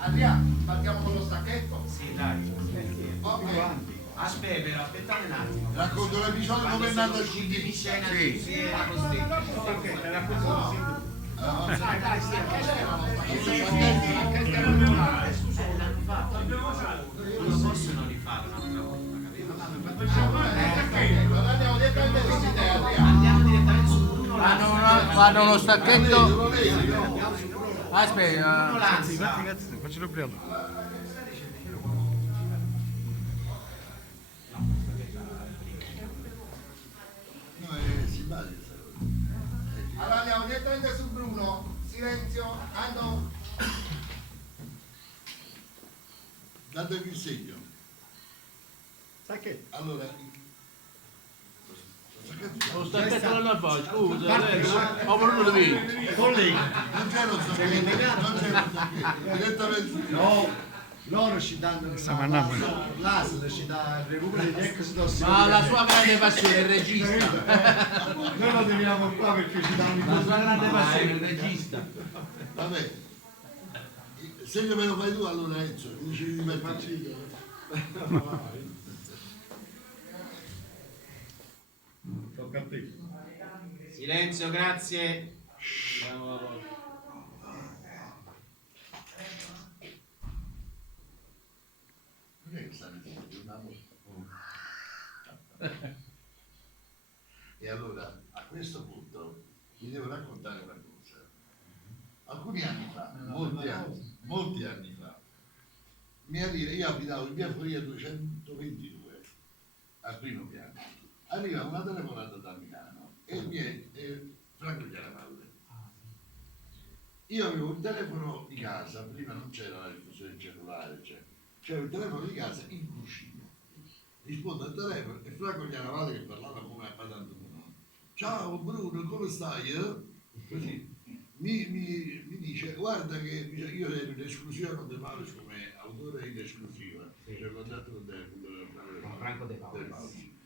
Arriviamo, partiamo con lo stacchetto? Sì, dai. Ok. Aspetta, però, aspettate un attimo. Racconto l'episodio dove è nato il usciti di scena Sì. tutti e era costretto. Dai, L'hanno fatto. Non lo possono rifare un'altra volta, capito? Andiamo direttamente su di te, Andiamo direttamente su Bruno Lanza. Fanno lo stacchetto. Aspetta, Bruno Lanza. faccio l'operato. Allora andiamo direttamente su Bruno. Silenzio, Anno. Datevi il segno. sai che? Allora, Lo stacchetto non la fa, scusa, ho voluto dire. Collega, non c'è lo stacchetto, non c'è lo stacchetto, direttamente. no, loro ci danno l'ASL ci dà il recupero di ex tossicodipendenza. Ma la sua grande passione è il regista. Noi lo teniamo qua perché ci danno La i sua grande passione è il regista. Vabbè, il segno me lo fai tu allora Enzo, mi dici di metterci. Tocca a te. Silenzio, grazie. E allora, a questo punto, vi devo raccontare una cosa. Alcuni anni fa, molti anni fa, io abitavo in via Foria 222, al primo piano. Arriva una telefonata da Milano e mi è Franco Chiaravalle. Io avevo il telefono di casa, prima non c'era la diffusione del cellulare, c'era il telefono di casa in cucina. Rispondo al telefono e Franco Chiaravalle, che parlava come a Padano, ciao Bruno, come stai? Così mi dice, guarda che io ero in esclusiva con De Paulis come autore in esclusiva, cioè contatto con Franco De Paulis.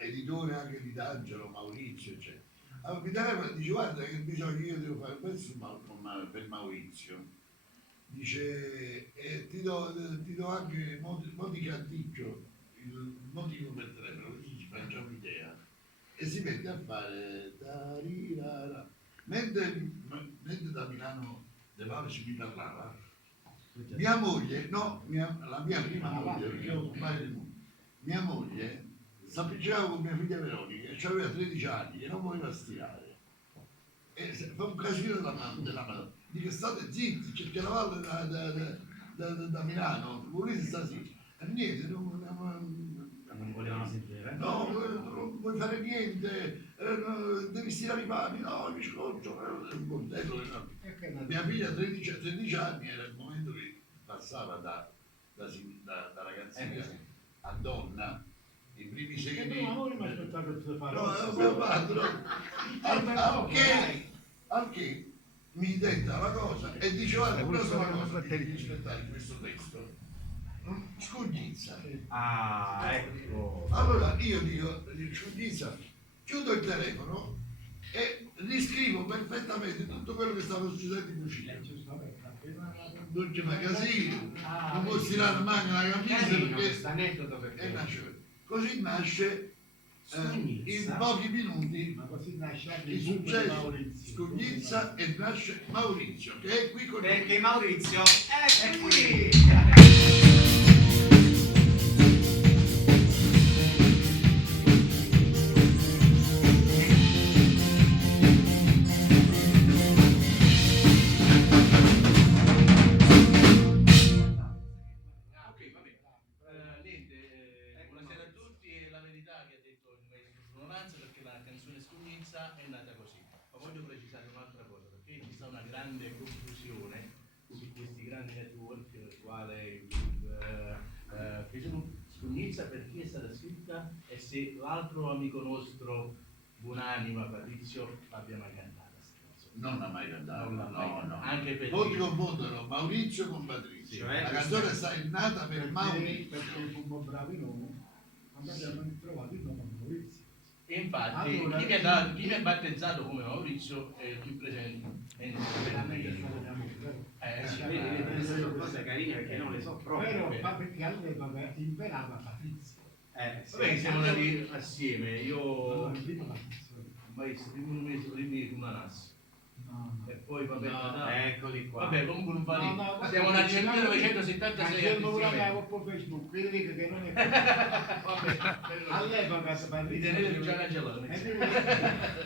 Editore anche di D'Angelo, Maurizio, eccetera. Allora mi telefona e dice, guarda che bisogna che io devo fare un pezzo per Maurizio. Dice, ti do anche modi canticchio, il motivo per telefono, così ci facciamo un'idea. E si mette a fare tarirara. Mentre da Milano De Paulis mi parlava, mia moglie, la mia prima moglie, perché io ho un paio di mogli, mia moglie s'appicciava con mia figlia Veronica e aveva 13 anni e non voleva stirare. E fa un casino della Madonna. Dico, state zitti, c'è Chiaravalle da Milano, volete stare zitti. E niente, Non volevano sentire. no, non vuoi fare niente, devi stirare i panni, no, mi scoccio, è un bordello enorme. Mia figlia 13 anni era il momento che passava da ragazzina a donna, i primi segni. No, mi aspettavo che tu fare. No, abbiamo fatto, anche mi detta la cosa e dice, guarda, una sola cosa che devi rispettare in questo testo, scognizza. Ah, ecco. Allora io dico, scognizza, chiudo il telefono e riscrivo perfettamente tutto quello che stava succedendo in cucina. Non ci fa casino, non può stirare manca la camisa perché è nasce. Così nasce in pochi minuti Ma così nasce anche il il boom di successo Maurizio. Scognizza e nasce Maurizio che è qui con noi. Perché Maurizio è qui. Buonasera a tutti, è la verità che ha detto il maestro Bruno Lanza perché la canzone Scognizza è nata così. Ma voglio precisare un'altra cosa, perché ci sta una grande confusione su questi grandi network, quale Facebook, Scognizza perché è stata scritta e se l'altro amico nostro, buonanima Patrizio, l'abbia mai cantata. Non l'ha mai cantato, Non l'ha mai no. cantata, anche perché Molti confondono Maurizio con Patrizio. Cioè, La canzone è nata per Maurizio. Perché fummo bravi noi, quando abbiamo trovato il nome Maurizio. e infatti Allora, chi mi ha battezzato come Maurizio è qui presente. A me che sono mia moglie. Vedi, vedi, queste sono cose che carine perché non le so proprio. Però bene. perché all'epoca imperava Patrizio. Sì. Vabbè, siamo andati assieme, io Allora, prima Patrizio. maestro, primo un mese prima come una NAS. No, E poi vabbè, No, dai. Eccoli qua. Vabbè, comunque non fa no. niente. No, no, Siamo nati nel 1976 Cancello pure assieme. la con Facebook, quindi dico che non è Vabbè, all'epoca Patrizio. ritenete già cancellato. Eh,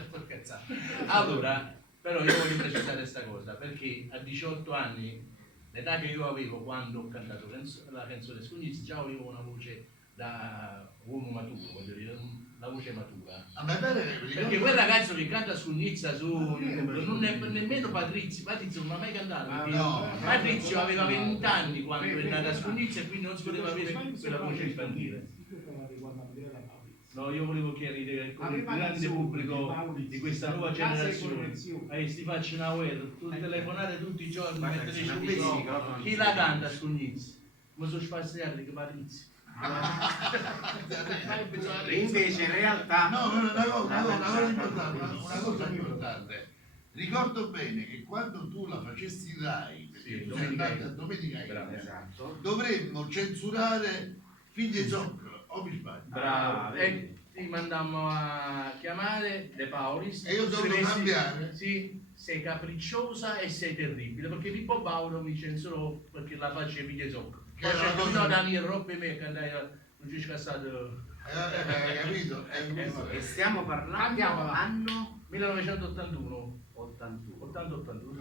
Sto cazzando. Allora, però io voglio precisare questa cosa, perché a 18 anni, l'età che io avevo quando ho cantato la canzone Scugnizzi, già avevo una voce da uomo maturo, voglio dire, la voce matura. A me pare che Perché quel ragazzo che canta Scugnizza su YouTube non è nemmeno Patrizio non ha mai cantato, perché no. Patrizio aveva 20 anni quando è nata Scugnizza e quindi non si poteva avere quella voce infantile. No, io volevo chiarire con il grande pubblico di questa nuova generazione. Sti faccio una guerra, tu telefonate tutti i giorni, Guarda, mentre sono ci questi sono. microfoni. Chi la canta Scugnizzi? Ma sono spaziati che Patrizio. Invece in realtà No, una cosa importante, una cosa importante. Ricordo bene che quando tu la facessi in Rai, perché Sì, tu sei Domenica andata a In. Domenica In, Bravo. esatto. dovremmo censurare Figli e Zoccolo, o mi sbaglio? Bravo. vedi. E ti mandammo a chiamare De Paulis. E io devo Scrivessi- cambiare? Sì, sei capricciosa e sei terribile, perché Pippo Paolo mi censurò perché la facevi di Zoccolo. Che Poi era una c'è cosa- fino ad anni roppe me che andai a Luigi Cassato Hai capito? E stiamo parlando Andiamo là. anno 1981. 81. 80-81.